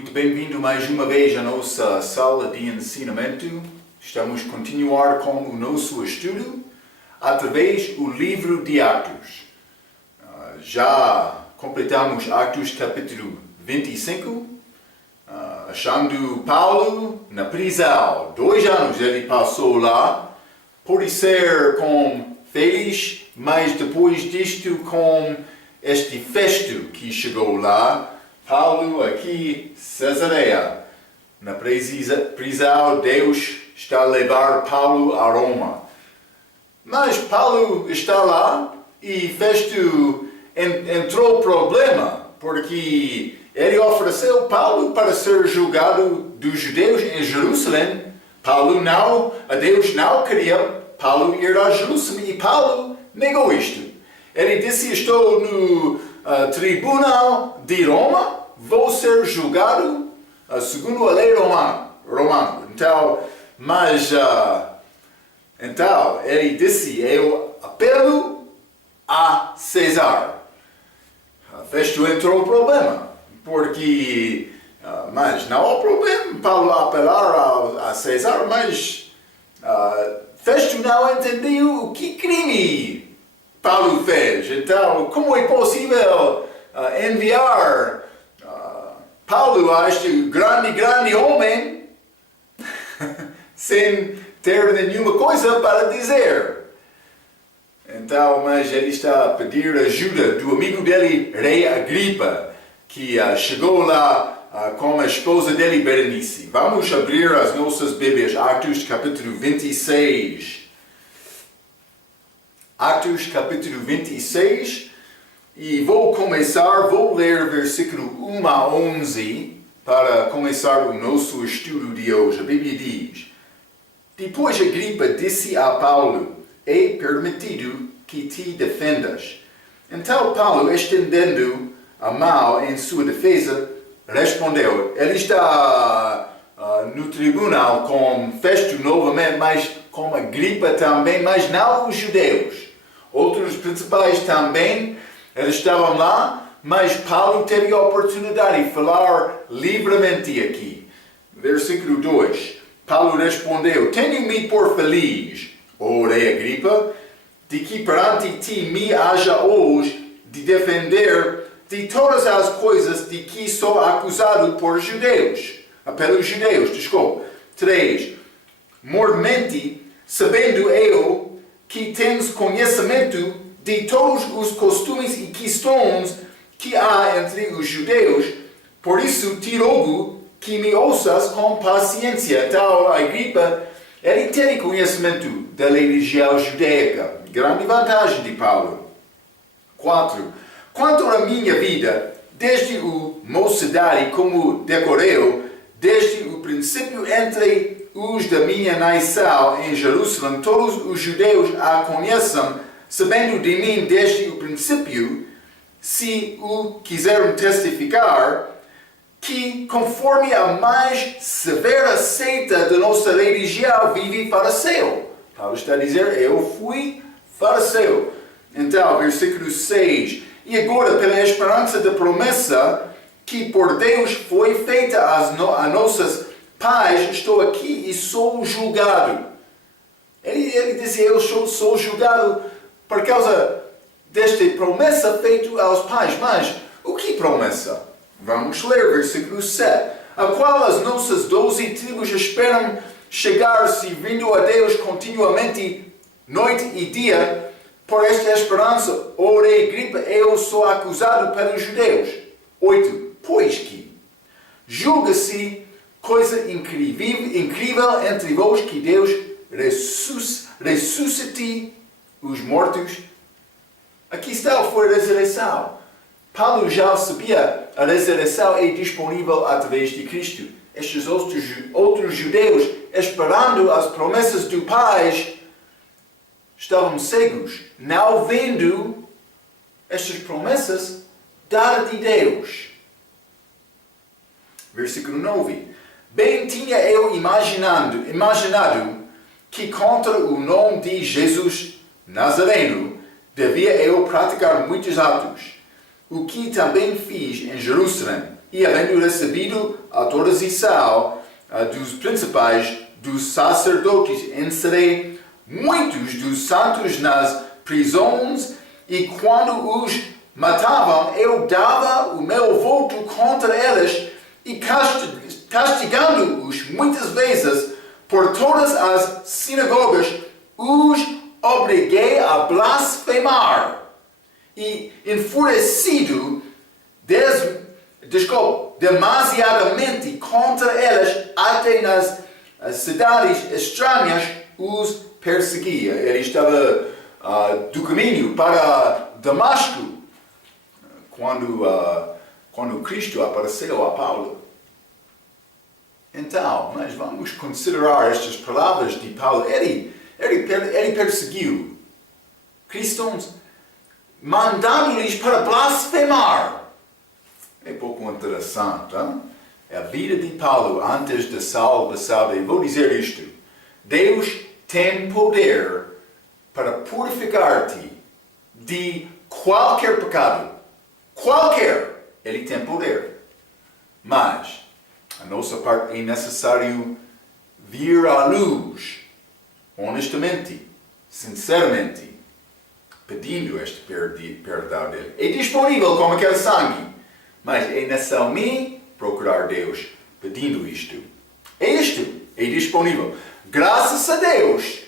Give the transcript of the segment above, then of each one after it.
Muito bem-vindo mais uma vez à nossa sala de ensinamento. Estamos a continuar com o nosso estudo através do livro de Atos. Já completamos Atos capítulo 25, achando Paulo na prisão. 2 anos ele passou lá, pode ser com feliz, mas depois disto com este festo que chegou lá. Paulo aqui, Cesareia, na prisão, Deus está a levar Paulo a Roma. Mas Paulo está lá e festo entrou problema, porque ele ofereceu Paulo para ser julgado dos judeus em Jerusalém. Deus não queria Paulo ir a Jerusalém e Paulo negou isto. Ele disse, estou no tribunal de Roma, vou ser julgado segundo a lei romana. Então, ele disse, eu apelo a César. Festo entrou o problema, porque, mas não há problema Paulo apelar a César, mas Festo não entendeu o que crime Paulo fez. Então, como é possível enviar Paulo a este grande homem sem ter nenhuma coisa para dizer? Então, mas ele está a pedir ajuda do amigo dele, Rei Agripa, que chegou lá com a esposa dele, Berenice. Vamos abrir as nossas Bíblias, Atos capítulo 26. Atos capítulo 26. E vou ler versículo 1 a 11 para começar o nosso estudo de hoje. A Bíblia diz: Depois Agripa disse a Paulo, é permitido que te defendas. Então Paulo, estendendo a mão em sua defesa, respondeu. Ele está no tribunal com Festo novamente, mas com Agripa também, mas não os judeus. Outros principais também, eles estavam lá, mas Paulo teve a oportunidade de falar livremente aqui. Versículo 2. Paulo respondeu, tenho-me por feliz, ó Rei Agripa, de que perante ti me haja hoje de defender de todas as coisas de que sou acusado pelos judeus. 3. Mormente, sabendo eu que tens conhecimento de todos os costumes e questões que há entre os judeus, por isso te rogo que me ouças com paciência. Então, Agripa, ele teve conhecimento da religião judaica. Grande vantagem de Paulo. 4. Quanto à minha vida, desde a mocidade como decorreu, desde o princípio entre os da minha nação em Jerusalém, todos os judeus a conhecem, sabendo de mim desde o princípio, se o quiserem testificar, que conforme a mais severa seita da nossa religião vive fariseu. Paulo está a dizer, eu fui fariseu. Então, versículo 6. E agora, pela esperança da promessa que por Deus foi feita a nossos pais, estou aqui e sou julgado. Ele disse, eu sou julgado por causa desta promessa feita aos pais. Mas, o que promessa? Vamos ler versículo 7. A qual as nossas 12 tribos esperam chegar servindo a Deus continuamente, noite e dia. Por esta esperança, ó Rei Agripa, eu sou acusado pelos judeus. 8. Pois que julga-se coisa incrível entre vós que Deus ressuscite os mortos. Aqui está a ressurreição. Paulo já sabia a ressurreição é disponível através de Cristo. Estes outros judeus, esperando as promessas do Pai, estavam cegos, não vendo estas promessas dadas de Deus. Versículo 9. Bem tinha eu imaginado que contra o nome de Jesus Nazareno devia eu praticar muitos atos, o que também fiz em Jerusalém, e havendo recebido autorização dos principais dos sacerdotes, encerrei muitos dos santos nas prisões, e quando os matavam, eu dava o meu voto contra eles, e castigando-os muitas vezes por todas as sinagogas, os obriguei a blasfemar. E enfurecido, demasiadamente contra eles, até nas cidades estranhas os perseguia. Ele estava do caminho para Damasco quando Cristo apareceu a Paulo. Então, nós vamos considerar estas palavras de Paulo. Ele perseguiu cristãos, mandando-lhes para blasfemar. É pouco interessante, hein? A vida de Paulo antes da salvação. Eu vou dizer isto. Deus tem poder para purificar-te de qualquer pecado. Qualquer. Ele tem poder. Mas, a nossa parte é necessário vir à luz, honestamente, sinceramente, pedindo este perdão dele. É disponível como aquele sangue, mas é necessário me procurar Deus pedindo isto. Isto é disponível. Graças a Deus,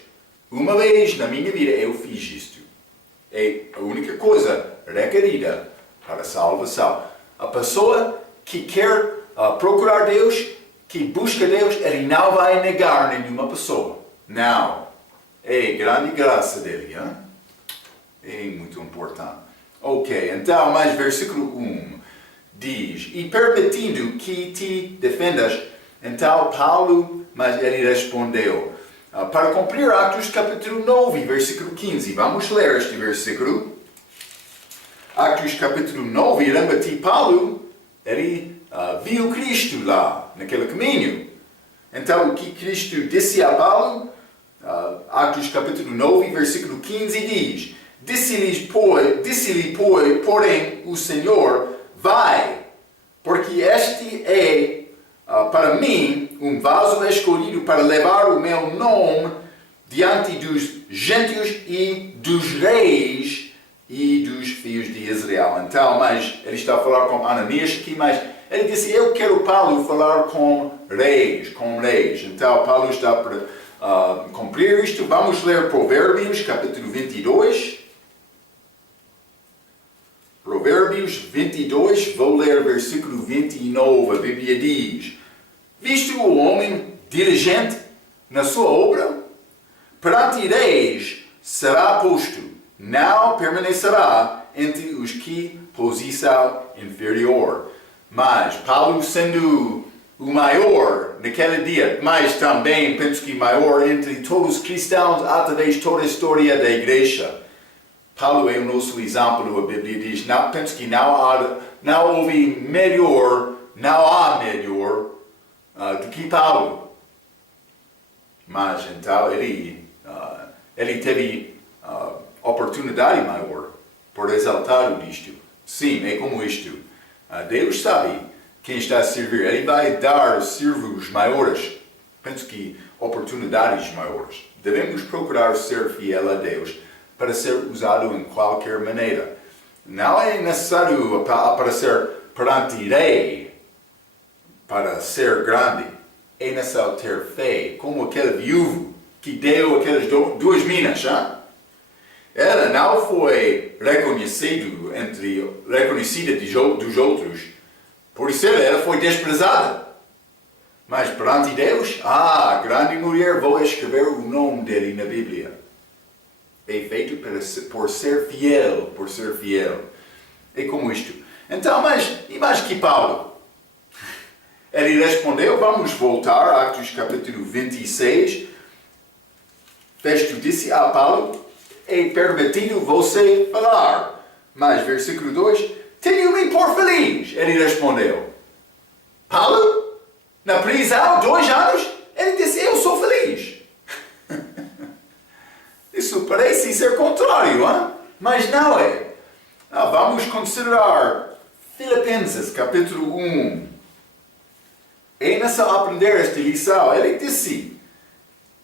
uma vez na minha vida eu fiz isto. É a única coisa requerida para a salvação. A pessoa que quer procurar Deus, que busca Deus, ele não vai negar nenhuma pessoa. Não. É grande graça dele. Hein? É muito importante. Ok, então, mais versículo 1 diz: e permitindo que te defendas, então Paulo, mas ele respondeu, para cumprir Atos capítulo 9, versículo 15. Vamos ler este versículo. Atos capítulo 9, lembra-te, Paulo, ele viu Cristo lá, naquele caminho. Então, o que Cristo disse a Paulo, Atos capítulo 9, versículo 15 diz: Disse-lhe, porém, o Senhor, vai, porque este é para mim um vaso escolhido para levar o meu nome diante dos gentios e dos reis e dos filhos de Israel. Então, mas ele está a falar com Ananias aqui, mas ele disse: eu quero, Paulo, falar com reis. Então, Paulo está para cumprir isto. Vamos ler Provérbios, capítulo 22. Provérbios 22, vou ler versículo 29. A Bíblia diz: visto o homem diligente na sua obra, perante reis será posto, não permanecerá entre os que posição inferior. Mas Paulo, sendo o maior naquele dia, mas também penso que maior entre todos os cristãos através de toda a história da igreja, Paulo é o nosso exemplo. A Bíblia diz, penso que não houve melhor, não há melhor do que Paulo. Mas então ele teve oportunidade maior por exaltar disto. Sim, é como isto. Deus sabe quem está a servir. Ele vai dar servos maiores. Penso que oportunidades maiores. Devemos procurar ser fiel a Deus para ser usado em qualquer maneira. Não é necessário aparecer perante rei para ser grande. É necessário ter fé, como aquele viúvo que deu aquelas 2 minas. Hein? Ela não foi reconhecida dos outros, por isso ela foi desprezada. Mas perante Deus, grande mulher, vou escrever o nome dele na Bíblia. É feito por ser fiel. É como isto. Então, e mais que Paulo? Ele respondeu, vamos voltar a Atos capítulo 26. Festo disse a Paulo: é permitido você falar. Mas, versículo 2, tenho-me por feliz. Ele respondeu: Paulo, na prisão 2 anos, ele disse: eu sou feliz. Isso parece ser contrário, hein? Mas não é. Vamos considerar Filipenses, capítulo 1. É nessa aprender esta lição, ele disse,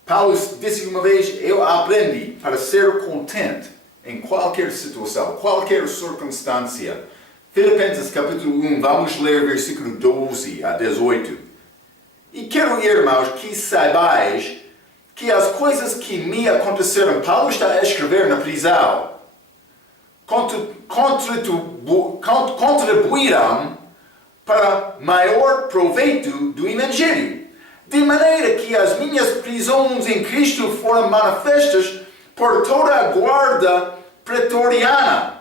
Paulo disse uma vez, eu aprendi para ser contente em qualquer situação, qualquer circunstância. Filipenses capítulo 1, vamos ler versículo 12 a 18. E quero, irmãos, que saibais que as coisas que me aconteceram, Paulo está a escrever na prisão, contribuíram para maior proveito do Evangelho, de maneira que as minhas prisões em Cristo foram manifestas por toda a guarda pretoriana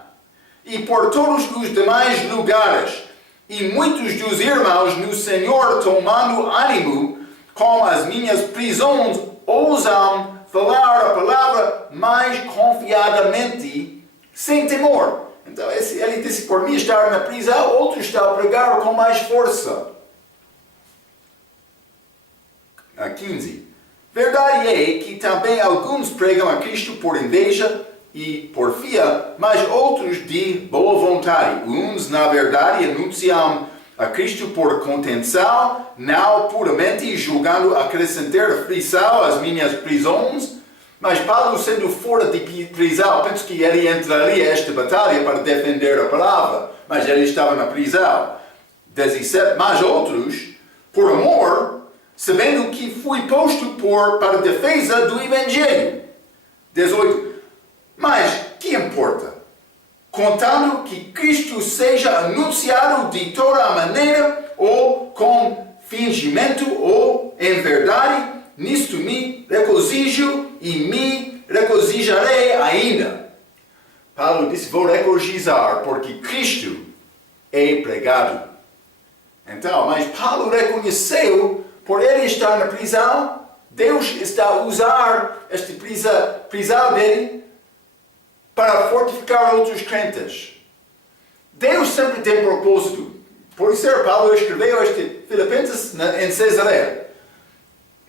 e por todos os demais lugares, e muitos dos irmãos no Senhor, tomando ânimo com as minhas prisões, ousam falar a palavra mais confiadamente, sem temor. Então ele disse, por mim estar na prisão, outros estão a pregar com mais força. 15. Verdade é que também alguns pregam a Cristo por inveja e porfia, mas outros de boa vontade. Uns, na verdade, anunciam a Cristo por contenção, não puramente julgando acrescentar aflição às minhas prisões. Mas Paulo, sendo fora de prisão, penso que ele entraria esta batalha para defender a palavra, mas ele estava na prisão. 17. Mas outros, por amor, sabendo que fui posto para a defesa do Evangelho. 18. Mas que importa? Contando que Cristo seja anunciado de toda a maneira, ou com fingimento, ou em verdade, nisto me regozijo e me regozijarei ainda. Paulo disse, vou regozijar porque Cristo é pregado. Então, mas Paulo reconheceu, por ele estar na prisão, Deus está a usar esta prisão dele para fortificar outros crentes. Deus sempre tem propósito. Por isso, Paulo escreveu este Filipenses em Cesareia.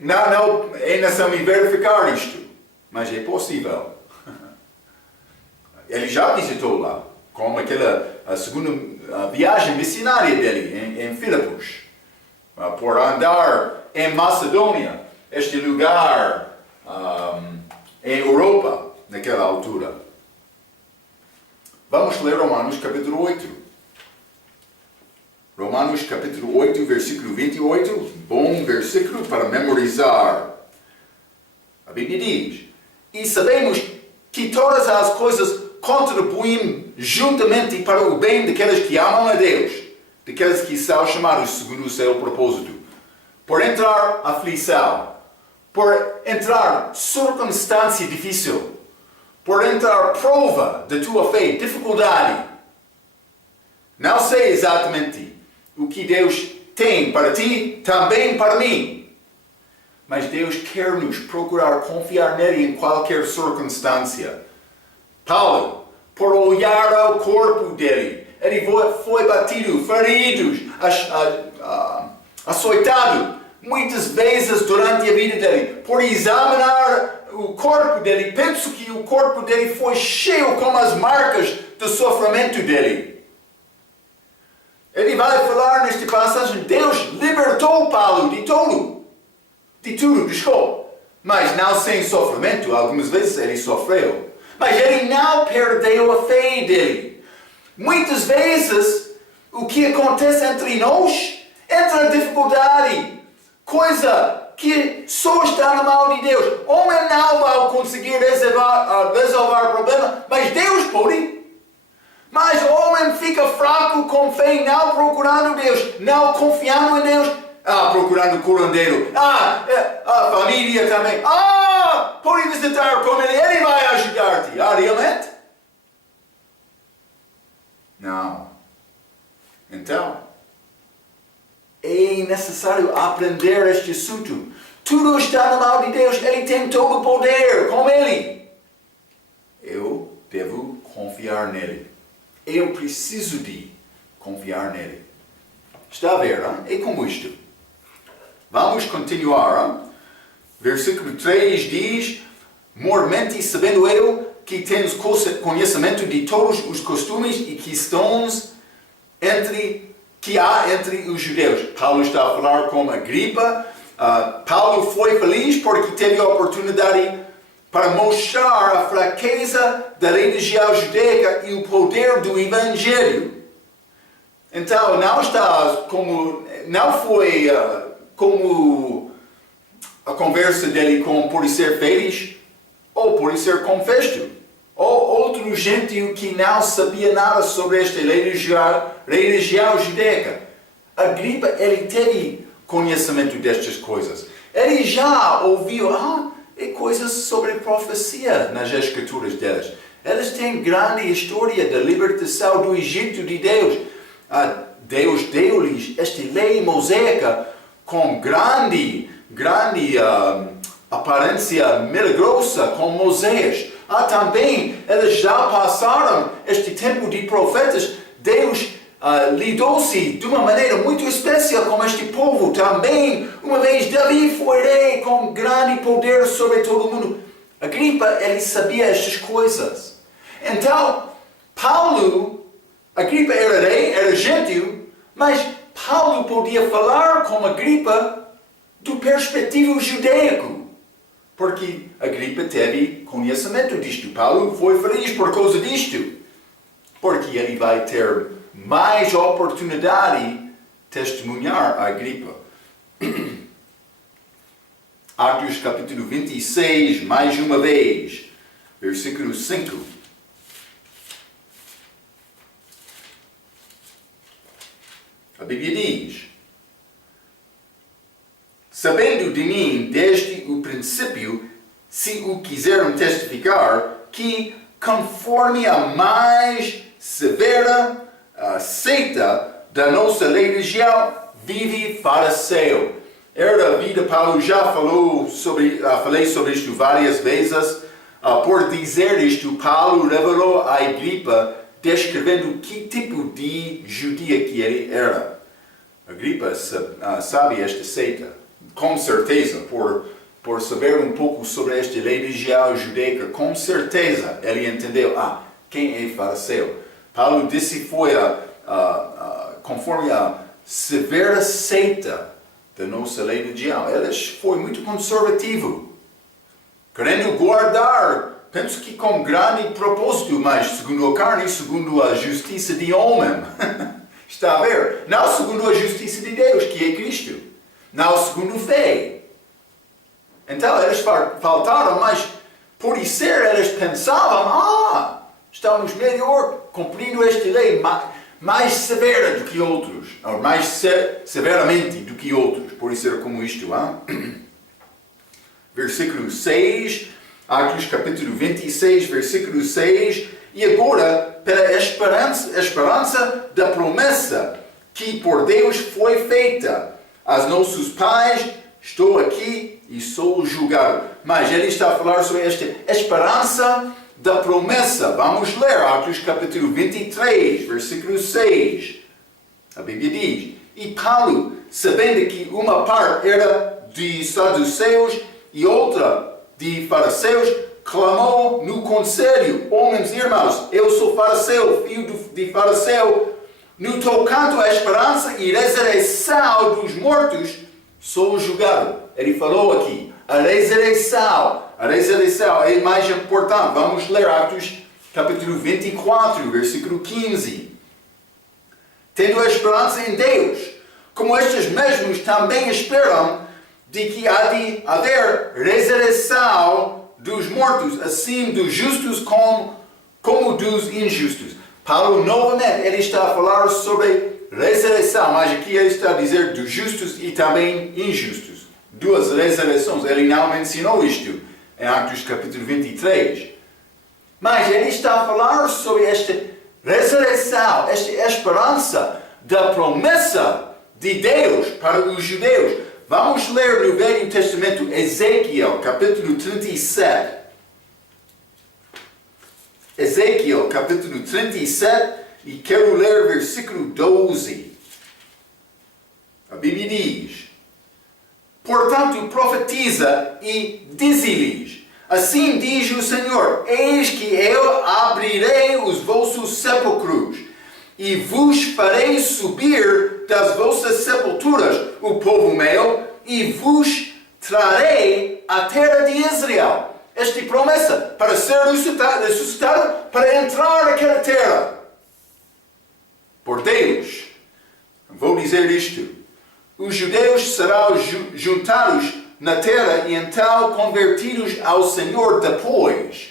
Não é necessário verificar isto, mas é possível. Ele já visitou lá, como a segunda viagem missionária dele em Filipos, por andar em Macedônia, este lugar em Europa, naquela altura. Vamos ler Romanos capítulo 8. Romanos capítulo 8, versículo 28, bom versículo para memorizar. A Bíblia diz, e sabemos que todas as coisas contribuem juntamente para o bem daqueles que amam a Deus, daqueles que são chamados segundo o seu propósito. Por entrar aflição, por entrar circunstância difícil, por entrar prova da tua fé, dificuldade. Não sei exatamente o que Deus tem para ti, também para mim. Mas Deus quer nos procurar confiar nele em qualquer circunstância. Paulo, por olhar ao corpo dele, ele foi batido, ferido, açoitado, muitas vezes durante a vida dele. Por examinar o corpo dele, penso que o corpo dele foi cheio com as marcas do sofrimento dele. Ele vai falar nesta passagem, Deus libertou Paulo de tudo, desculpa. Mas não sem sofrimento, algumas vezes ele sofreu. Mas ele não perdeu a fé dele. Muitas vezes, o que acontece entre nós, entra a dificuldade, coisa que só está na mão de Deus. Homem não vai conseguir resolver o problema, mas Deus pode. Mas o homem fica fraco com fé, não procurando Deus, não confiando em Deus, procurando curandeiro, a família também, pode visitar com ele vai ajudar-te. Realmente? Não. Então, é necessário aprender este assunto. Tudo está na mão de Deus, ele tem todo o poder com ele. Eu devo confiar nele. Eu preciso de confiar nele. Está a ver, hein? É como isto. Vamos continuar. Hein? Versículo 3 diz, mormente sabendo eu que tens conhecimento de todos os costumes e questões que há entre os judeus. Paulo está a falar com Agripa. Paulo foi feliz porque teve a oportunidade para mostrar a fraqueza da religião judaica e o poder do Evangelho. Então, não foi como a conversa dele com por ser feliz ou por ser confesso, ou outro gentio que não sabia nada sobre esta religião judaica. Agripa, ele teve conhecimento destas coisas. Ele já ouviu coisas sobre profecia nas escrituras delas. Elas têm grande história da libertação do Egito de Deus. Deus deu-lhes esta lei mosaica com grande aparência milagrosa com Moisés. Também elas já passaram este tempo de profetas. Deus lidou-se de uma maneira muito especial com este povo. Também, uma vez, Davi foi rei com grande poder sobre todo o mundo. Agripa, ele sabia estas coisas. Então, Agripa era rei, era gentio, mas Paulo podia falar com Agripa do perspectiva judaico. Porque Agripa teve conhecimento disto. Paulo foi feliz por causa disto. Porque ele vai ter mais oportunidade de testemunhar a Agripa. Atos capítulo 26, mais uma vez, versículo 5. A Bíblia diz: sabendo de mim desde o princípio, se o quiseram testificar, que conforme a mais severa seita da nossa religião, vive fariseu. Era a vida, Paulo já falei sobre isto várias vezes. Por dizer isto, Paulo revelou a Agripa, descrevendo que tipo de judia que ele era. Agripa sabe esta seita, com certeza, por saber um pouco sobre esta religião judaica, com certeza ele entendeu, quem é fariseu? Paulo disse foi conforme a severa seita da nossa religião. Ele foi muito conservativo, querendo guardar, penso que com grande propósito, mas segundo a carne, segundo a justiça de homem. Está a ver? Não segundo a justiça de Deus, que é Cristo. Não segundo fé. Então eles faltaram, mas por isso eles pensavam, estamos melhor cumprindo esta lei mais severa do que outros, ou mais severamente do que outros, por isso como isto. Versículo 6, Atos capítulo 26, versículo 6, e agora, pela esperança da promessa que por Deus foi feita aos nossos pais, estou aqui e sou julgado. Mas ele está a falar sobre esta esperança da promessa. Vamos ler Atos capítulo 23, versículo 6. A Bíblia diz: e Paulo, sabendo que uma parte era de saduceus e outra de fariseus, clamou no conselho: homens e irmãos, eu sou fariseu, filho de fariseu. No tocante à esperança e ressurreição dos mortos, sou julgado. Ele falou aqui, a ressurreição é mais importante. Vamos ler Atos capítulo 24, versículo 15. Tendo a esperança em Deus, como estes mesmos também esperam de que há de haver ressurreição dos mortos, assim dos justos como dos injustos. Paulo, novamente, ele está a falar sobre ressurreição, mas aqui ele está a dizer dos justos e também injustos. Duas ressurreições, ele não mencionou isto em Atos capítulo 23. Mas ele está a falar sobre esta ressurreição, esta esperança da promessa de Deus para os judeus. Vamos ler no Velho Testamento Ezequiel capítulo 37. Ezequiel capítulo 37 e quero ler versículo 12. A Bíblia diz: portanto profetiza e dize-lhes: assim diz o Senhor, eis que eu abrirei os vossos sepulcros e vos farei subir das vossas sepulturas o povo meu, e vos trarei a terra de Israel. Esta é a promessa para ser ressuscitado, para entrar naquela terra. Por Deus, vou dizer isto: os judeus serão juntados na terra e então convertidos ao Senhor depois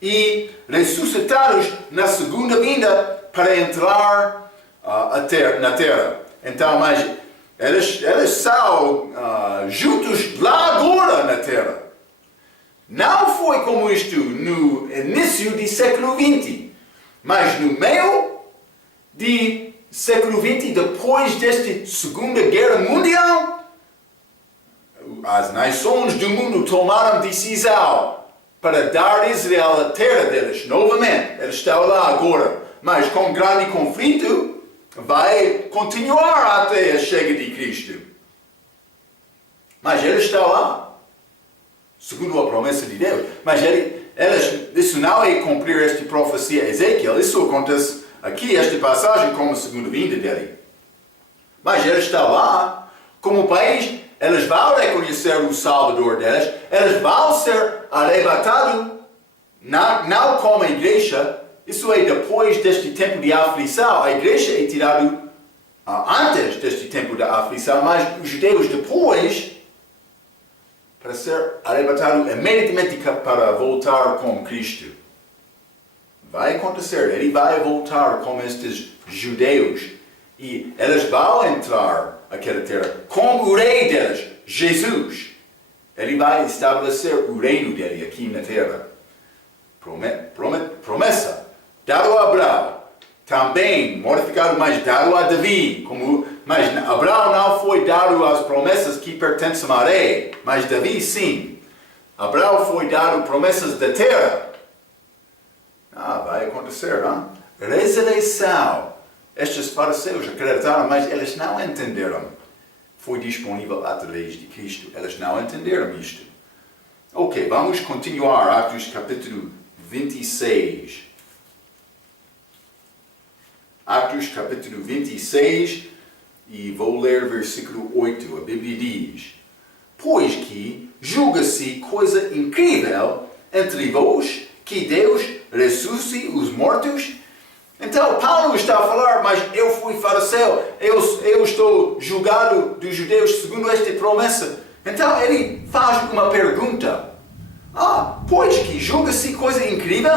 e ressuscitados na segunda vinda para entrar na terra. Então, mas eles são juntos lá agora na terra. Não foi como isto no início do século XX, mas no meio do século XX, depois desta Segunda Guerra Mundial, as nações do mundo tomaram decisão para dar a Israel a terra deles novamente. Eles estão lá agora, mas com grande conflito, vai continuar até a chegada de Cristo. Mas eles estão lá, segundo a promessa de Deus. Mas isso não é cumprir esta profecia Ezequiel. Isso acontece aqui, esta passagem, como a segunda vinda dele. Mas eles estão lá, como país, eles vão reconhecer o Salvador deles, eles vão ser arrebatados, não como a igreja. Isso é depois deste tempo de aflição. A igreja é tirada antes deste tempo de aflição, mas os judeus depois, para ser arrebatado imediatamente para voltar com Cristo. Vai acontecer, ele vai voltar com estes judeus e eles vão entrar naquela terra com o rei deles, Jesus. Ele vai estabelecer o reino dele aqui na terra. Promessa dado a Abraão, também modificado, mas dado a Davi. Mas Abraão não foi dado as promessas que pertencem a rei, mas Davi sim. Abraão foi dado promessas da terra. Vai acontecer, não? Ressurreição. Estes fariseus acreditaram, mas eles não entenderam. Foi disponível através de Cristo. Eles não entenderam isto. Ok, vamos continuar. Atos capítulo 26. Atos capítulo 26, e vou ler versículo 8. A Bíblia diz: pois que julga-se coisa incrível entre vós que Deus ressuscite os mortos. Então Paulo está a falar, mas eu fui fariseu, eu estou julgado dos judeus segundo esta promessa. Então ele faz uma pergunta: pois que julga-se coisa incrível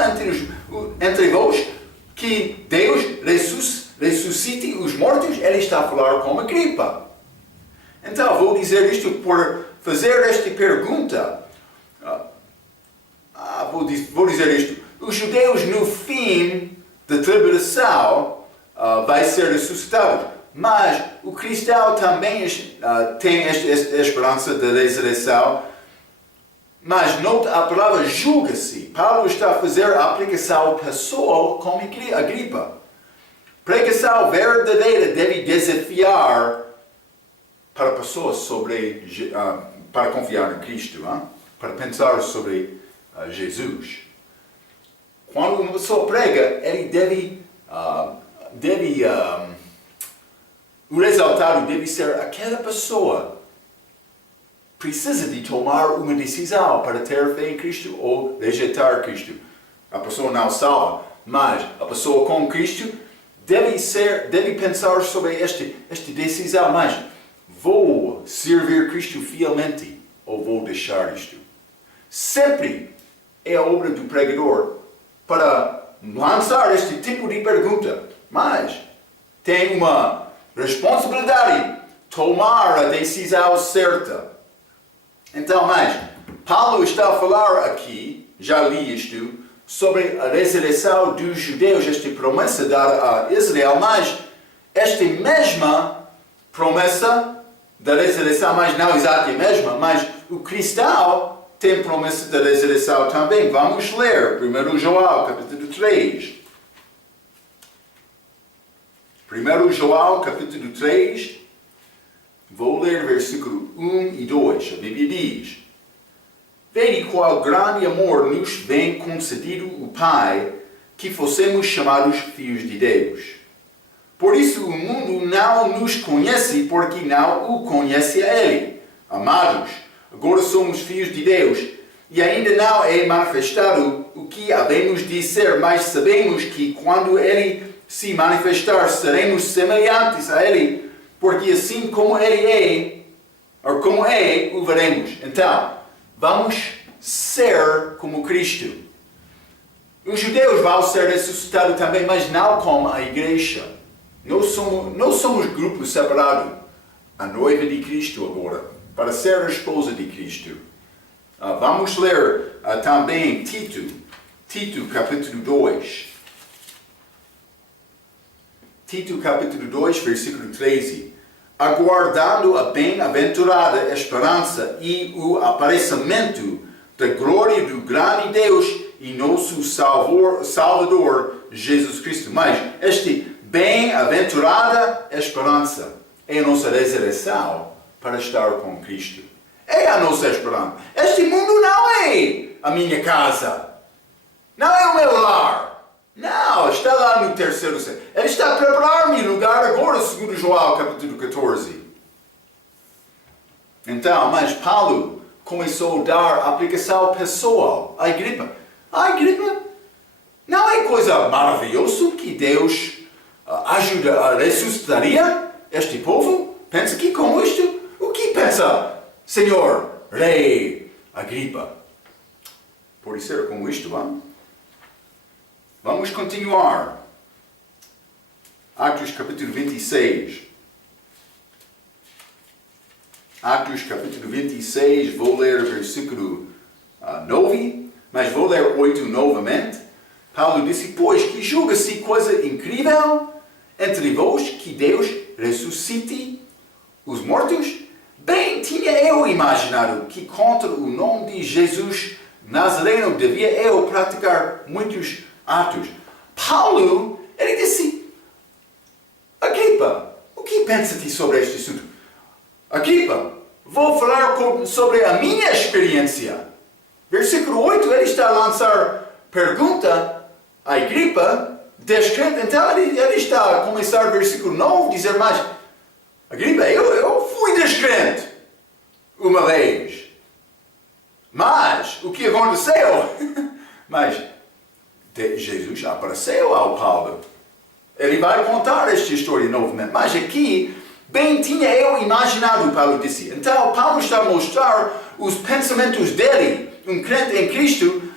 entre vós que Deus ressuscite os mortos. Ele está a falar com Agripa. Então vou dizer isto por fazer esta pergunta. Vou dizer isto: os judeus no fim da tribulação vai ser ressuscitados, mas o cristão também tem esta esperança da ressurreição. Mas note a palavra julga-se. Paulo está a fazer a aplicação pessoal com Agripa. Pregação verdadeira deve desafiar para pessoas para confiar em Cristo, para pensar sobre Jesus. Quando uma pessoa prega, ele o resultado deve ser aquela pessoa precisa de tomar uma decisão para ter fé em Cristo ou rejeitar Cristo. A pessoa não salva, mas a pessoa com Cristo deve pensar sobre esta decisão. Mas vou servir Cristo fielmente ou vou deixar isto? Sempre é a obra do pregador para lançar este tipo de pergunta, mas tem uma responsabilidade tomar a decisão certa. Então, mas Paulo está a falar aqui, já li isto, sobre a ressurreição dos judeus, esta promessa dada a Israel, mas esta mesma promessa da ressurreição, mas não exatamente a mesma, mas o cristão tem promessa da ressurreição também. Vamos ler 1 João, capítulo 3. 1 João, capítulo 3. Vou ler versículo 1 e 2. A Bíblia diz: vede qual grande amor nos vem concedido o Pai, que fossemos chamados filhos de Deus. Por isso o mundo não nos conhece, porque não o conhece a Ele. Amados, agora somos filhos de Deus, e ainda não é manifestado o que havemos de ser, mas sabemos que quando Ele se manifestar, seremos semelhantes a Ele, porque assim como Ele é, ou como é, o veremos. Então, vamos ser como Cristo. Os judeus vão ser ressuscitados também, mas não como a igreja. Nós somos grupo separado. A noiva de Cristo agora, para ser a esposa de Cristo. Vamos ler também Tito capítulo 2. Tito capítulo 2, versículo 13. Aguardando a bem-aventurada esperança e o aparecimento da glória do grande Deus e nosso Salvador Jesus Cristo. Mas este bem-aventurada esperança é a nossa ressurreição para estar com Cristo. É a nossa esperança. Este mundo não é a minha casa. Não é o meu lar. Não, está lá no terceiro céu. Ele está a preparar-me lugar agora, segundo João, capítulo 14. Então, mas Paulo começou a dar aplicação pessoal à Agripa. A Agripa não é coisa maravilhosa que Deus ajuda a ressuscitaria este povo? Pensa que como isto? O que pensa, Senhor, Rei Agripa? Pode ser como isto, vamos? Vamos continuar. Atos capítulo 26. Atos capítulo 26, vou ler o versículo 9, mas vou ler 8 novamente. Paulo disse, pois que julga-se coisa incrível entre vós que Deus ressuscite os mortos? Bem tinha eu imaginado que contra o nome de Jesus Nazareno devia eu praticar muitos atos. Paulo, ele disse, Agripa, o que pensa-te sobre este assunto? Agripa, vou falar sobre a minha experiência. Versículo 8, ele está a lançar pergunta a Agripa, descrente. Então ele está a começar versículo 9, dizer mais, Agripa, eu fui descrente uma vez. Mas, o que aconteceu? Mas, Jesus apareceu ao Paulo. Ele vai contar esta história novamente. Mas aqui, bem tinha eu imaginado, Paulo disse. Então, Paulo está a mostrar os pensamentos dele, um crente em Cristo,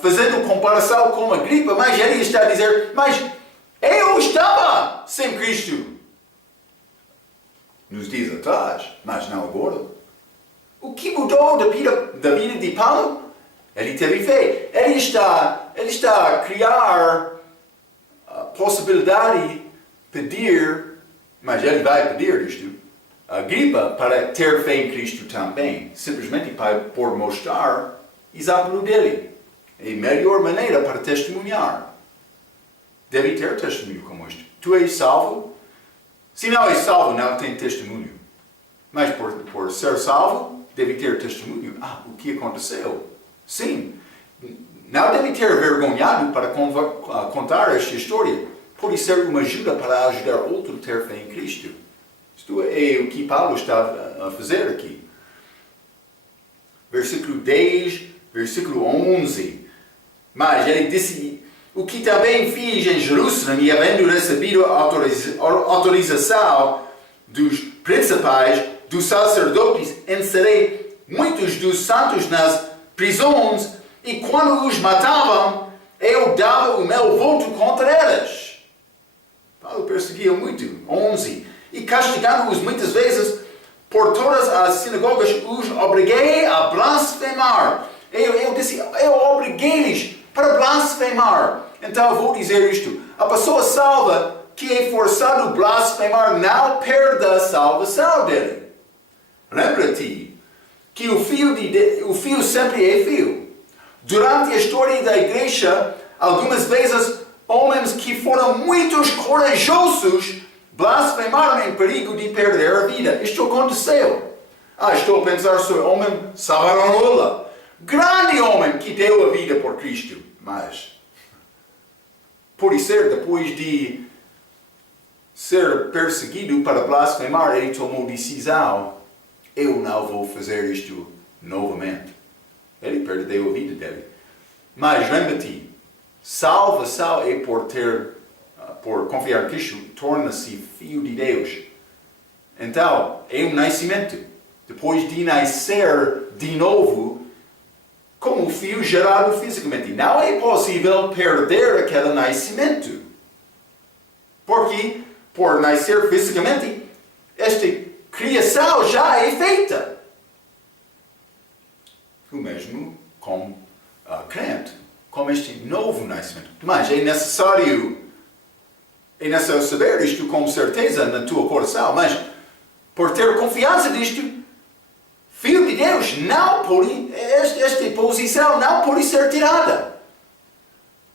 fazendo comparação com a Agripa, mas ele está a dizer, mas eu estava sem Cristo nos dias atrás, mas não agora. O que mudou da vida de Paulo? Ele teve fé. Ele está a criar a possibilidade de pedir, mas ele vai pedir isto, a Agripa para ter fé em Cristo também, simplesmente por mostrar exemplo dele. É a melhor maneira para testemunhar. Deve ter testemunho como este. Tu és salvo? Se não és salvo, não tem testemunho. Mas por ser salvo, deve ter testemunho. O que aconteceu? Sim. Não deve ter vergonhado para contar esta história. Pode ser uma ajuda para ajudar outro a ter fé em Cristo. Isto é o que Paulo está a fazer aqui. Versículo 10, versículo 11. Mas ele disse, o que também fiz em Jerusalém, e havendo recebido a autorização dos principais, dos sacerdotes, encerrei muitos dos santos nas prisões, e quando os matavam, eu dava o meu voto contra eles. Paulo perseguia muito. 11. E castigando-os muitas vezes, por todas as sinagogas, os obriguei a blasfemar. Eu disse, eu obriguei-lhes para blasfemar. Então eu vou dizer isto. A pessoa salva que é forçado a blasfemar não perde a salvação dele. Lembra-te que o fio sempre é fio. Durante a história da igreja, algumas vezes, homens que foram muito corajosos blasfemaram em perigo de perder a vida. Isto aconteceu. Estou a pensar sobre o homem Savonarola. Grande homem que deu a vida por Cristo. Mas, pode ser depois de ser perseguido para blasfemar, ele tomou decisão: eu não vou fazer isto novamente. Ele perdeu a vida dele. Mas lembra-te, salvação é por confiar em Cristo, torna-se filho de Deus. Então, é um nascimento. Depois de nascer de novo, como filho gerado fisicamente, não é possível perder aquele nascimento. Porque, por nascer fisicamente, esta criação já é feita. O mesmo com crente, com este novo nascimento. Mas é necessário saber isto com certeza na tua coração, mas por ter confiança disto, filho de Deus, não pode, esta posição não pode ser tirada.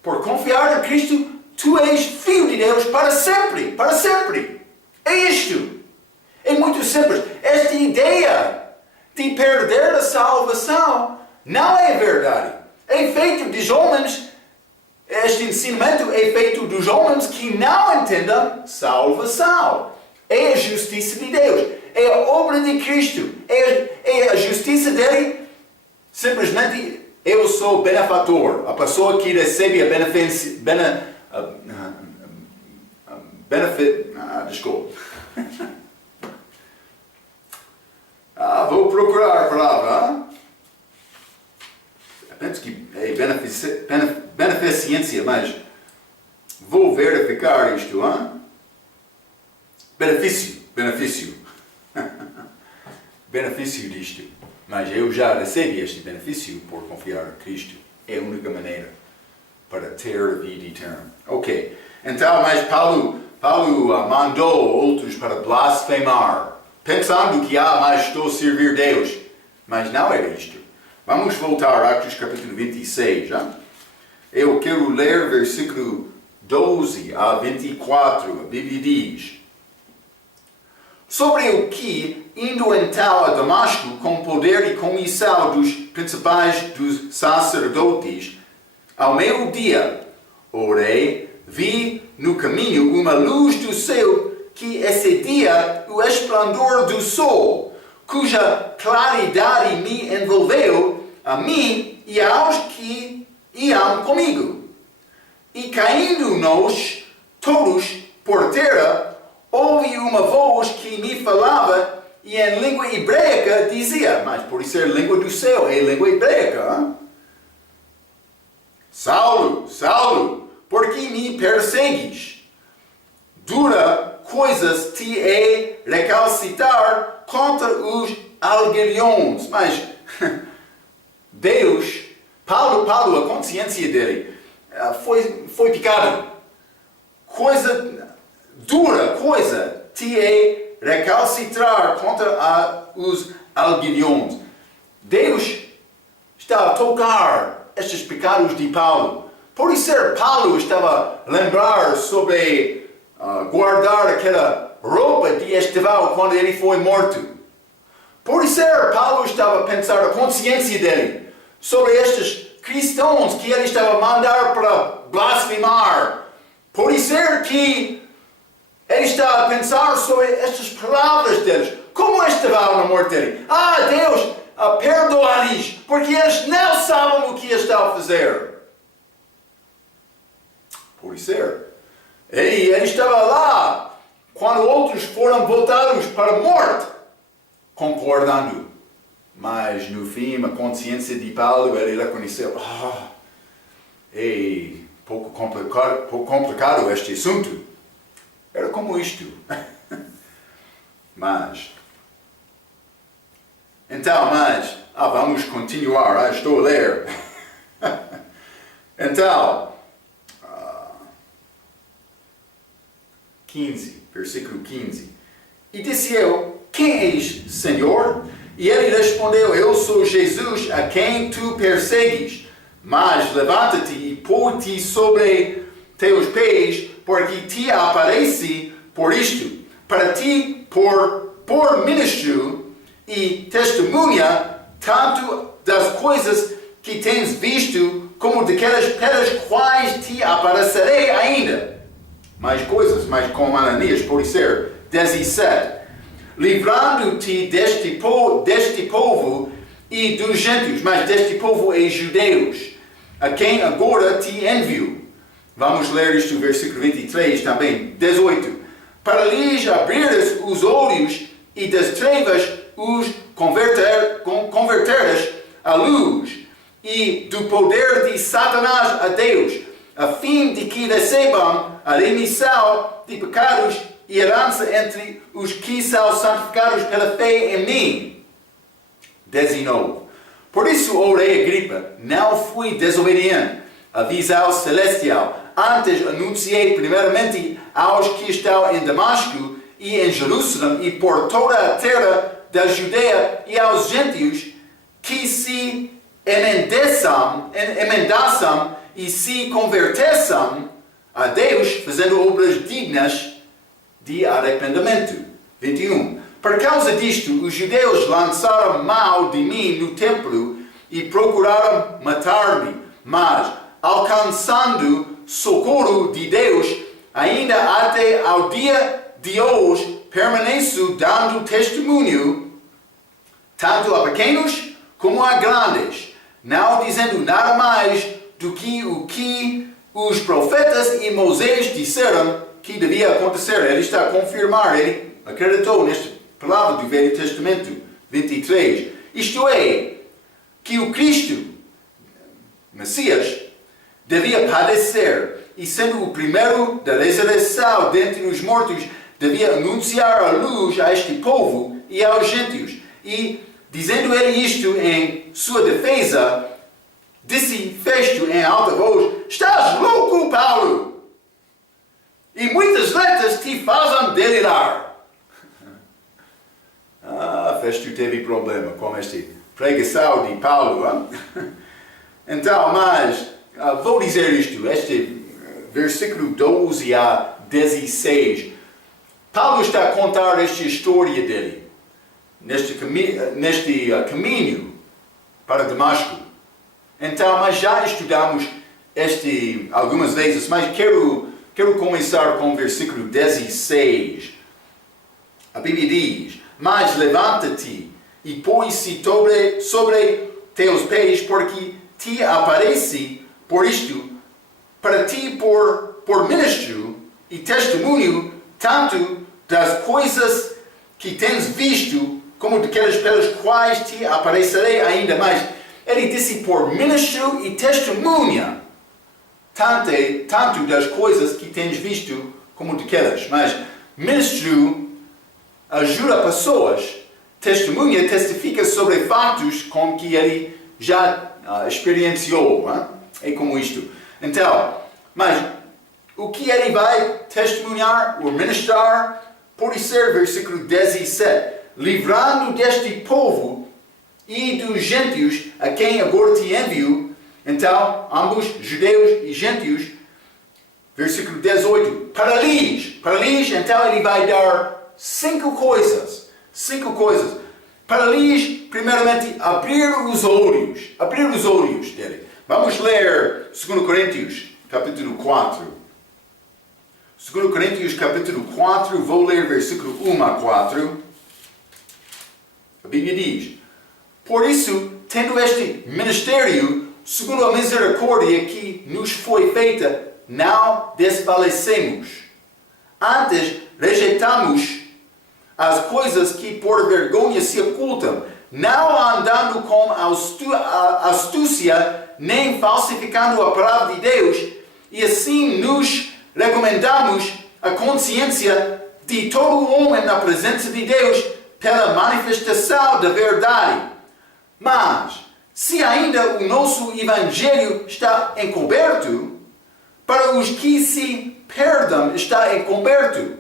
Por confiar em Cristo, tu és filho de Deus para sempre, para sempre. É isto. É muito simples. Esta ideia de perder a salvação não é verdade. É feito dos homens, este ensinamento é feito dos homens que não entendem salvação. É a justiça de Deus. É a obra de Cristo. É a justiça dele. Simplesmente, eu sou benefator. A pessoa que recebe a desculpa. Vou procurar a palavra. Penso que é beneficência, mas vou verificar isto. Benefício. Benefício disto. Mas eu já recebi este benefício por confiar em Cristo. É a única maneira para ter a vida eterna. Ok. Então, mas Paulo mandou outros para blasfemar, pensando que, mas estou a servir Deus. Mas não era isto. Vamos voltar a Atos capítulo 26. Eu quero ler versículo 12 a 24. A Bíblia diz: sobre o que, indo então a Damasco, com poder e comissão dos principais dos sacerdotes, ao meio-dia, orei, vi no caminho uma luz do céu que excedia o esplendor do sol, cuja claridade me envolveu, a mim e aos que iam comigo. E caindo-nos todos por terra, ouvi uma voz que me falava e em língua hebraica dizia, mas por ser língua do céu, é língua hebraica. Saulo, Saulo, por que me persegues? Dura coisas te é recalcitar contra os aguilhões. Mas Deus, Paulo, a consciência dele foi pecado. Dura coisa te é recalcitrar contra os aguilhões. Deus está a tocar estes pecados de Paulo. Por isso Paulo estava a lembrar sobre guardar aquela roupa de Estevão quando ele foi morto. Por isso Paulo estava a pensar a consciência dele sobre estes cristãos que ele estava a mandar para blasfemar. Por isso que ele está a pensar sobre estas palavras deles. Como Estevão na morte dele? Deus, perdoa-lhes, porque eles não sabem o que estão a fazer. Por isso ele estava lá quando outros foram voltados para a morte, concordando. Mas no fim, a consciência de Paulo, ele reconheceu, é pouco complicado este assunto. Era como isto. Vamos continuar. Estou a ler. Então, 15, versículo 15. E disse eu, quem és, Senhor? E ele respondeu, eu sou Jesus, a quem tu persegues. Mas levanta-te e põe-te sobre teus pés, porque te apareci por isto, para ti por ministro e testemunha, tanto das coisas que tens visto, como daquelas pelas quais te aparecerei ainda. mais coisas, mas com Ananias, pode ser. 17. Livrando-te deste povo e dos gentios, mas deste povo e judeus, a quem agora te envio. Vamos ler isto no versículo 23 também. 18. Para lhes abrires os olhos e das trevas os converteres à luz, e do poder de Satanás a Deus, a fim de que recebam a remissão de pecados e herança entre os que são santificados pela fé em mim. 19. Por isso, ó rei Agripa, não fui desobediente à visão celestial. Antes anunciei primeiramente aos que estão em Damasco e em Jerusalém e por toda a terra da Judeia e aos gentios que se emendassem e se convertessem a Deus, fazendo obras dignas de arrependimento. 21. Por causa disto, os judeus lançaram mão de mim no templo e procuraram matar-me, mas, alcançando socorro de Deus, ainda até ao dia de hoje, permaneço dando testemunho, tanto a pequenos como a grandes, não dizendo nada mais do que o que os profetas e Moisés disseram que devia acontecer. Ele está a confirmar, ele acreditou nesta palavra do Velho Testamento. 23. Isto é, que o Cristo, Messias, devia padecer e, sendo o primeiro da ressurreição dentre os mortos, devia anunciar a luz a este povo e aos gentios. E, dizendo ele isto em sua defesa, disse Festo em alta voz: estás louco, Paulo? E muitas letras te fazem delirar. Festo teve problema com esta pregação de Paulo. Hein? Então, mas vou dizer isto, este versículo 12 a 16. Paulo está a contar esta história dele, neste caminho para Damasco. Então, mas já estudamos este algumas vezes, mas quero começar com o versículo 16. A Bíblia diz: mas levanta-te e põe-se sobre teus pés, porque te aparece por isto, para ti por ministro e testemunho, tanto das coisas que tens visto, como daquelas pelas quais te aparecerei ainda mais. Ele disse por ministro e testemunha, tanto das coisas que tens visto, como daquelas. Mas ministro ajuda pessoas, testemunha testifica sobre fatos com que ele já experienciou. É como isto. Então, mas o que ele vai testemunhar ou ministrar pode ser, versículo 17, livrando deste povo e dos gentios a quem agora te envio. Então, ambos, judeus e gentios, versículo 18, para lhes, então ele vai dar 5 coisas. Para lhes, primeiramente, abrir os olhos dele. Vamos ler 2 Coríntios, capítulo 4. 2 Coríntios, capítulo 4, vou ler versículo 1 a 4. A Bíblia diz: por isso, tendo este ministério, segundo a misericórdia que nos foi feita, não desfalecemos. Antes, rejeitamos as coisas que por vergonha se ocultam, não andando com astúcia, nem falsificando a palavra de Deus, e assim nos recomendamos a consciência de todo homem na presença de Deus pela manifestação da verdade. Mas, se ainda o nosso Evangelho está encoberto, para os que se perdem está encoberto,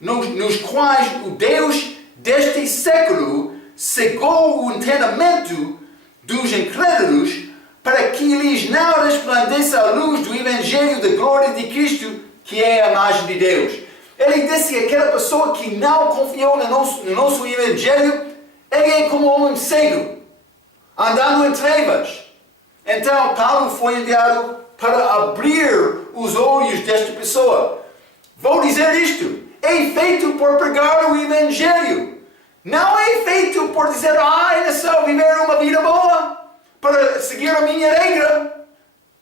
nos quais o Deus deste século cegou o entendimento dos incrédulos, para que lhes não resplandeça a luz do Evangelho da glória de Cristo, que é a imagem de Deus. Ele disse que aquela pessoa que não confiou no nosso Evangelho, ele é como um homem cego, andando em trevas. Então, Paulo foi enviado para abrir os olhos desta pessoa. Vou dizer isto. É feito por pregar o Evangelho. Não é feito por dizer, é só viver uma vida boa, para seguir a minha regra.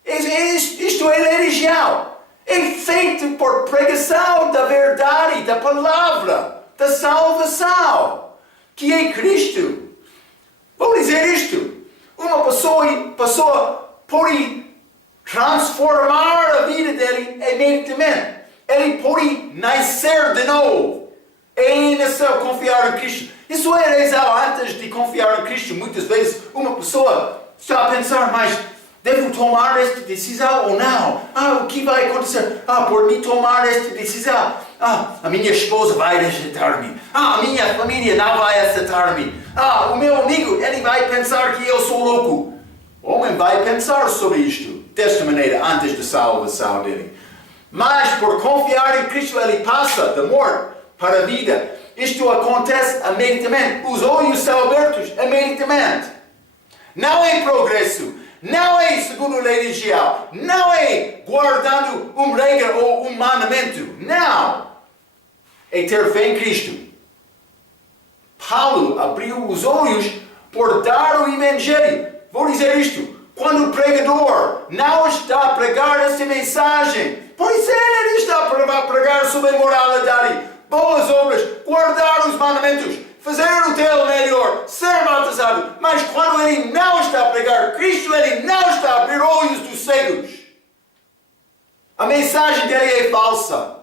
Isto é religião. É feito por pregação da verdade, da palavra, da salvação, que é Cristo. Vou dizer isto. Uma pessoa pode transformar a vida dele imediatamente. Ele pode nascer de novo. É necessário confiar em Cristo. Isso é real antes de confiar em Cristo. Muitas vezes uma pessoa está a pensar, mas devo tomar esta decisão ou não? O que vai acontecer? Por me tomar esta decisão, a minha esposa vai rejeitar-me. A minha família não vai aceitar-me. O meu amigo, ele vai pensar que eu sou louco. O homem vai pensar sobre isto, desta maneira, antes da salvação dele. Mas por confiar em Cristo, ele passa da morte para a vida. Isto acontece imediatamente. Os olhos são abertos imediatamente. Não é progresso. Não é segundo a religião. Não é guardando regra ou mandamento. Não. É ter fé em Cristo. Paulo abriu os olhos por dar o Evangelho. Vou dizer isto. Quando o pregador não está a pregar esta mensagem, pois ele está a pregar sobre moralidade, boas obras, guardar os mandamentos, fazer o teu melhor, ser batizado. Mas quando ele não está a pregar Cristo, ele não está a abrir olhos dos cegos. A mensagem dele é falsa.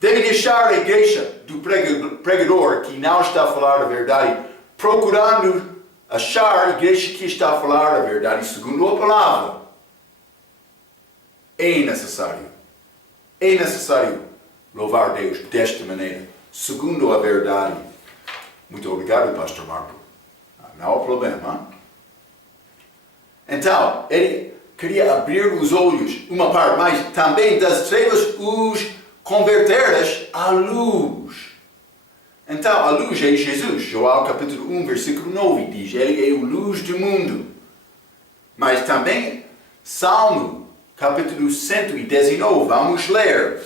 Deve deixar a igreja do pregador que não está a falar a verdade, procurando achar a igreja que está a falar a verdade segundo a palavra. É necessário louvar Deus desta maneira, segundo a verdade. Muito obrigado, Pastor Marco. Não há problema. Então, ele queria abrir os olhos, uma parte, mas também das trevas os converter à luz. Então, a luz é Jesus. João capítulo 1, versículo 9 diz, ele é a luz do mundo. Mas também, Salmo capítulo 119, vamos ler.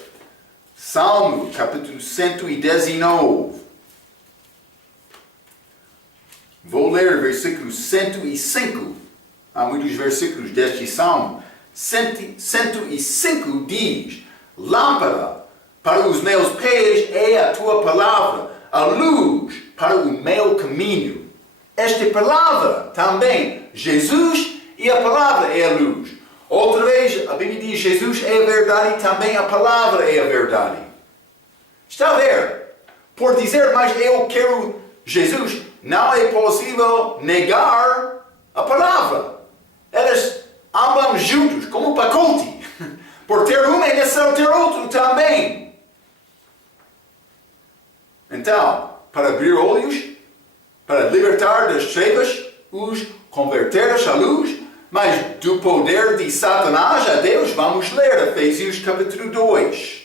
Salmo capítulo 119. Vou ler versículo 105. Há muitos versículos deste Salmo. 105 diz, lâmpada para os meus pés é a tua palavra, a luz para o meu caminho. Esta palavra também, Jesus e a palavra é a luz. Outra vez, a Bíblia diz, Jesus é a verdade e também a palavra é a verdade. Está a ver? Por dizer, mas eu quero Jesus, não é possível negar a palavra. Elas andam juntos, como um pacote. Por ter um é necessário ter outro também. Então, para abrir olhos, para libertar das trevas, os converter à luz, mas do poder de Satanás a Deus, vamos ler Efésios capítulo 2.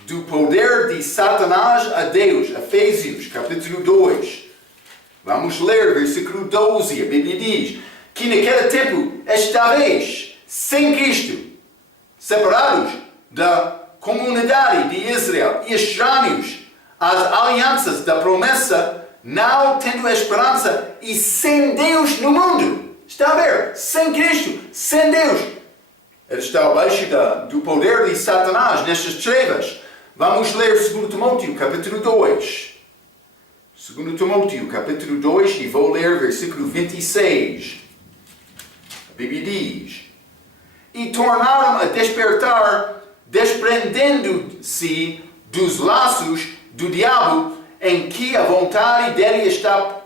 Do poder de Satanás a Deus, Efésios capítulo 2. Vamos ler versículo 12, a Bíblia diz que naquele tempo estáveis sem Cristo, separados da comunidade de Israel e estranhos às alianças da promessa, não tendo esperança e sem Deus no mundo. Está a ver? Sem Cristo, sem Deus. Ele está abaixo do poder de Satanás nestas trevas. Vamos ler 2 Timóteo capítulo 2. 2 Timóteo capítulo 2 e vou ler versículo 26. A Bíblia diz, e tornaram a despertar, desprendendo-se dos laços do diabo em que a vontade dele está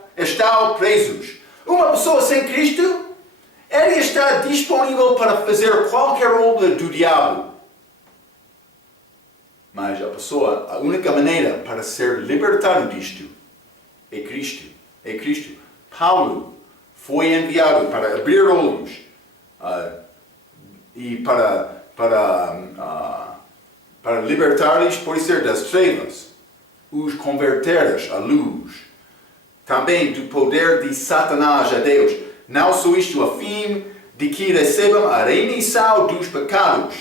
presos. Uma pessoa sem Cristo, ele está disponível para fazer qualquer obra do diabo. Mas a única maneira para ser libertado disto é Cristo. É Cristo. Paulo foi enviado para abrir olhos e para libertar-lhes, por ser das trevas, os converter à luz. Também do poder de Satanás a Deus. Não só isto, a fim de que recebam a remissão dos pecados,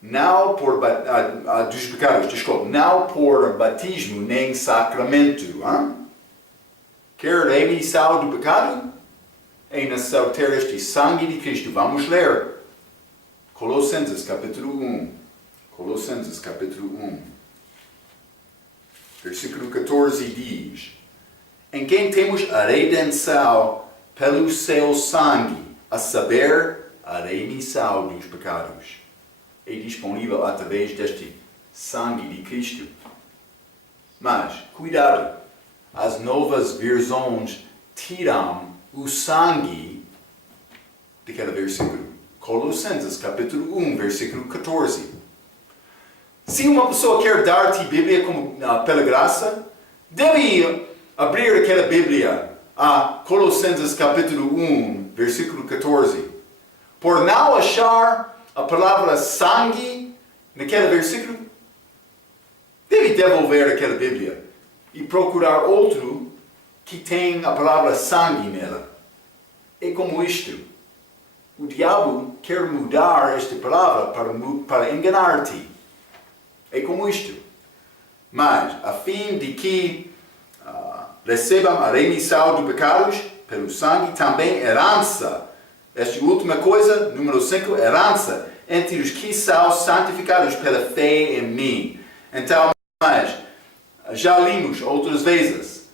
não por batismo nem sacramento. Hein? Quer remissão do pecado? É necessário ter este sangue de Cristo. Vamos ler. Colossenses capítulo 1. Colossenses capítulo 1. Versículo 14 diz: em quem temos a redenção pelo seu sangue, a saber, a remissão dos pecados. É disponível através deste sangue de Cristo. Mas, cuidado, as novas versões tiram o sangue daquele versículo. Colossenses capítulo 1, versículo 14. Se uma pessoa quer dar-te Bíblia como, pela graça, deve abrir aquela Bíblia a Colossenses capítulo 1, versículo 14. Por não achar a palavra sangue naquele versículo, deve devolver aquela Bíblia e procurar outro que tem a palavra sangue nela. É como isto. O diabo quer mudar esta palavra para enganar-te. É como isto. Mas, a fim de que recebam a remissão de pecados pelo sangue, também herança. Esta última coisa, número 5, herança entre os que são santificados pela fé em mim. Então, mas, já limos outras vezes,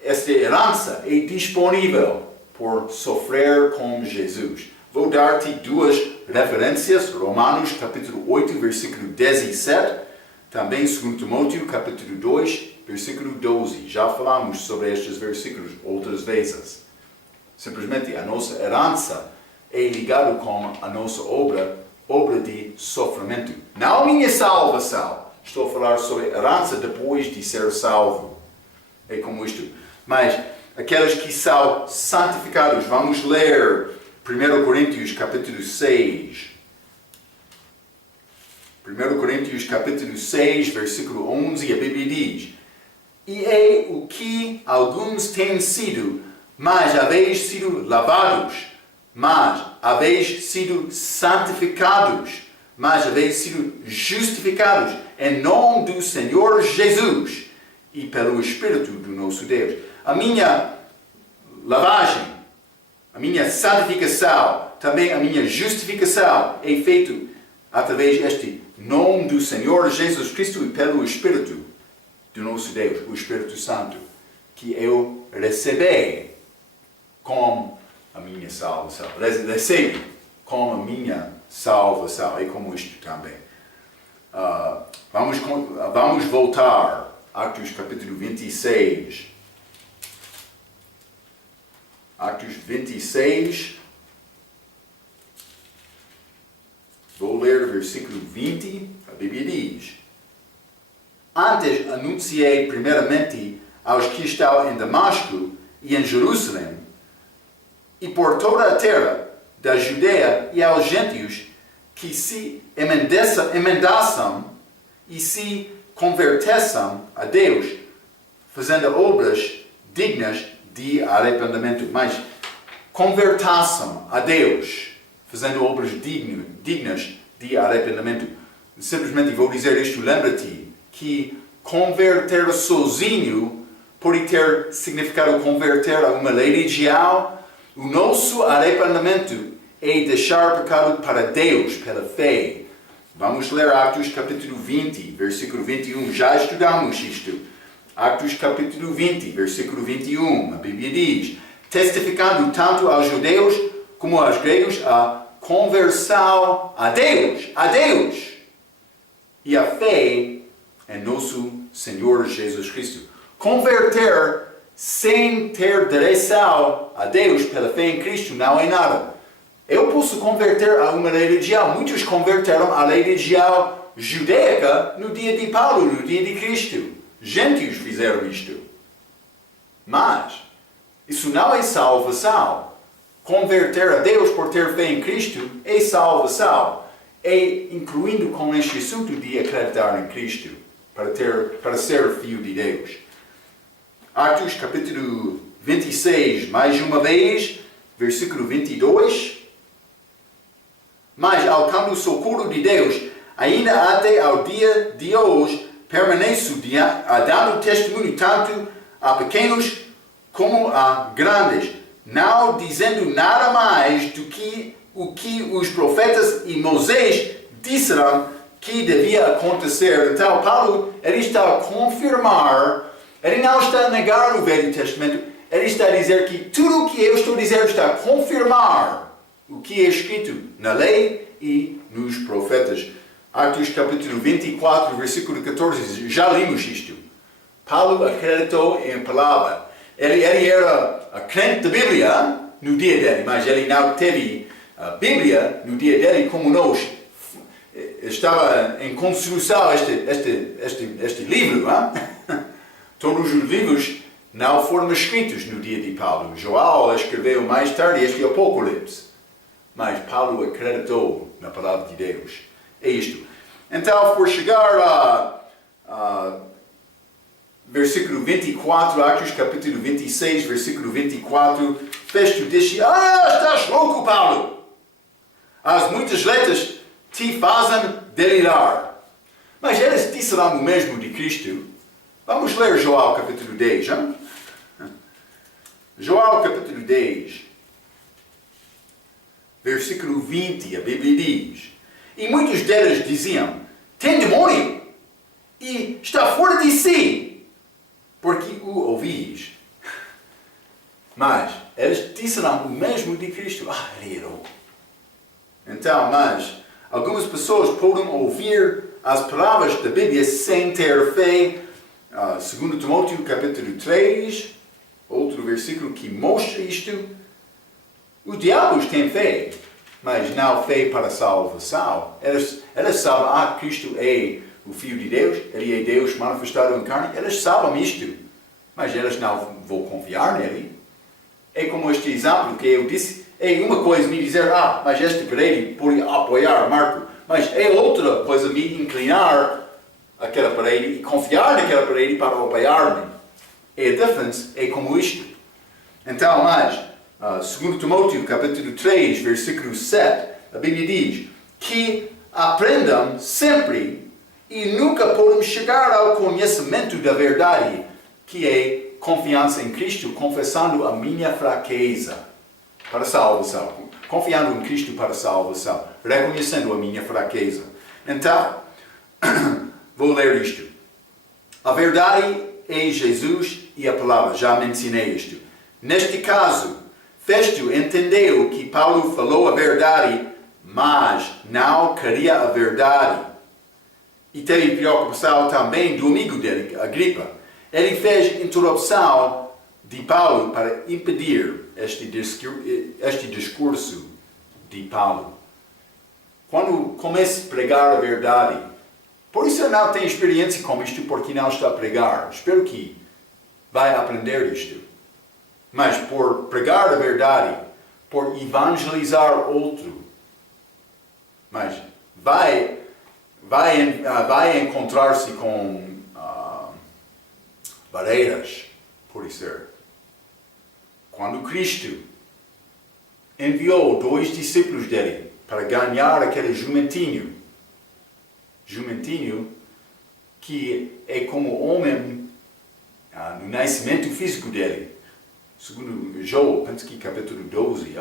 esta herança é disponível por sofrer com Jesus. Vou dar-te duas referências, Romanos capítulo 8, versículo 17, também 2 Timóteo capítulo 2, versículo 12. Já falamos sobre estes versículos outras vezes. Simplesmente a nossa herança é ligada com a nossa obra de sofrimento. Não a minha salvação. Estou a falar sobre herança depois de ser salvo. É como isto. Mas aqueles que são santificados, vamos ler 1 Coríntios capítulo 6. 1 Coríntios capítulo 6, versículo 11, a Bíblia diz: e é o que alguns têm sido, mas haveis sido lavados, mas haveis sido santificados, mas haveis sido justificados em nome do Senhor Jesus e pelo Espírito do nosso Deus. A minha lavagem, a minha santificação, também a minha justificação é feito através deste nome do Senhor Jesus Cristo e pelo Espírito do nosso Deus, o Espírito Santo, que eu recebi com a minha salvação. Recebo com a minha salvação. É como isto também. Vamos voltar. Atos capítulo 26. Atos 26. Vou ler o versículo 20. A Bíblia diz: antes anunciei primeiramente aos que estão em Damasco e em Jerusalém, e por toda a terra da Judeia e aos gentios, que se emendassem e se convertessem a Deus, fazendo obras dignas de arrependimento. Mas convertassem a Deus, fazendo obras dignas de arrependimento. Simplesmente vou dizer isto, lembra-te que converter sozinho pode ter significado converter a uma religião. O nosso arrependimento é deixar o pecado para Deus, pela fé. Vamos ler Atos capítulo 20, versículo 21. Já estudamos isto. Atos capítulo 20, versículo 21. A Bíblia diz: testificando tanto aos judeus como aos gregos a conversão a Deus e a fé em nosso Senhor Jesus Cristo. Converter sem ter direção a Deus pela fé em Cristo não é nada. Eu posso converter a uma religião. Muitos converteram à religião judaica no dia de Paulo, no dia de Cristo. Gentios fizeram isto. Mas isso não é salvação. Converter a Deus por ter fé em Cristo é salvação. É incluindo com este assunto de acreditar em Cristo, para ser filho de Deus. Atos capítulo 26, mais uma vez, versículo 22. Mas, alcançando o socorro de Deus, ainda até ao dia de hoje, permaneço dando testemunho tanto a pequenos como a grandes, não dizendo nada mais do que o que os profetas e Moisés disseram que devia acontecer. Então, Paulo, ele está a confirmar, ele não está a negar o Velho Testamento, ele está a dizer que tudo o que eu estou a dizer está a confirmar o que é escrito na lei e nos profetas. Atos capítulo 24, versículo 14, já lemos isto. Paulo acreditou em palavra. Ele era a crente da Bíblia no dia dele, mas ele não teve a Bíblia no dia dele como nós. Estava em construção este livro. Todos os livros não foram escritos no dia de Paulo. João escreveu mais tarde este Apocalipse. Mas Paulo acreditou na palavra de Deus. É isto. Então, por chegar a versículo 24, Atos capítulo 26, versículo 24, Festo disse: estás louco, Paulo! As muitas letras te fazem delirar. Mas eles disseram o mesmo de Cristo. Vamos ler João capítulo 10. Hein? João capítulo 10, versículo 20, a Bíblia diz: E muitos deles diziam: tem demônio, e está fora de si, porque o ouvis. Mas eles disseram o mesmo de Cristo. Ele errou. Então, mas algumas pessoas podem ouvir as palavras da Bíblia sem ter fé. 2 Timóteo capítulo 3, outro versículo que mostra isto. Os diabos têm fé, mas não fé para a salvação. Eles sabem, Cristo é o Filho de Deus, Ele é Deus manifestado em carne. Eles sabem isto, mas eles não vão confiar nele. É como este exemplo que eu disse. É uma coisa me dizer, mas este parede pode apoiar Marco. Mas é outra coisa me inclinar aquela parede e confiar naquela parede para apoiar-me. A diferença é como isto. Então, mas 2 Timóteo capítulo 3, versículo 7, a Bíblia diz que aprendam sempre e nunca podem chegar ao conhecimento da verdade, que é confiança em Cristo, confessando a minha fraqueza para a salvação. Confiando em Cristo para a salvação, reconhecendo a minha fraqueza. Então, vou ler isto. A verdade é Jesus e a palavra, já mencionei isto. Neste caso, Festo entendeu que Paulo falou a verdade, mas não queria a verdade. E teve preocupação também do amigo dele, Agripa. Ele fez interrupção de Paulo para impedir este discurso de Paulo. Quando começa a pregar a verdade, por isso eu não tenho experiência com isto, porque não está a pregar. Espero que vai aprender isto. Mas por pregar a verdade, por evangelizar outro, mas vai encontrar-se com barreiras, por ser. Quando Cristo enviou 2 discípulos dele para ganhar aquele jumentinho que é como homem no nascimento físico dele, segundo João, penso que capítulo 12,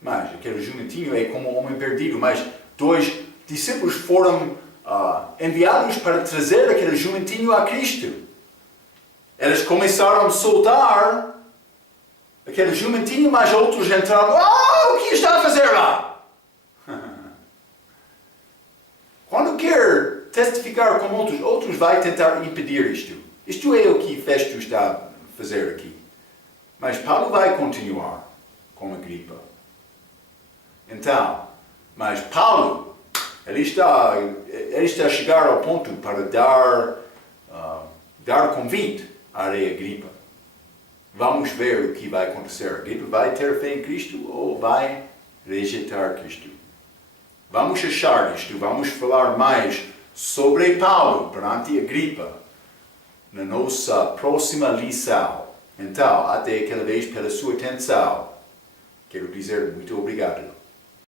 mas aquele jumentinho é como homem perdido, mas 2 discípulos foram enviados para trazer aquele jumentinho a Cristo. Eles começaram a soltar aquele jumentinho, mas outros entraram, o que está a fazer lá? Quando quer testificar com outros vai tentar impedir isto. Isto é o que Festo está a fazer aqui. Mas Paulo vai continuar com Agripa. Então, mas Paulo, ele está a chegar ao ponto para dar convite a Rei Agripa. Vamos ver o que vai acontecer. Agripa vai ter fé em Cristo ou vai rejeitar Cristo? Vamos achar isto, vamos falar mais sobre Paulo perante Agripa na nossa próxima lição. Então, até aquela vez, pela sua atenção, quero dizer muito obrigado.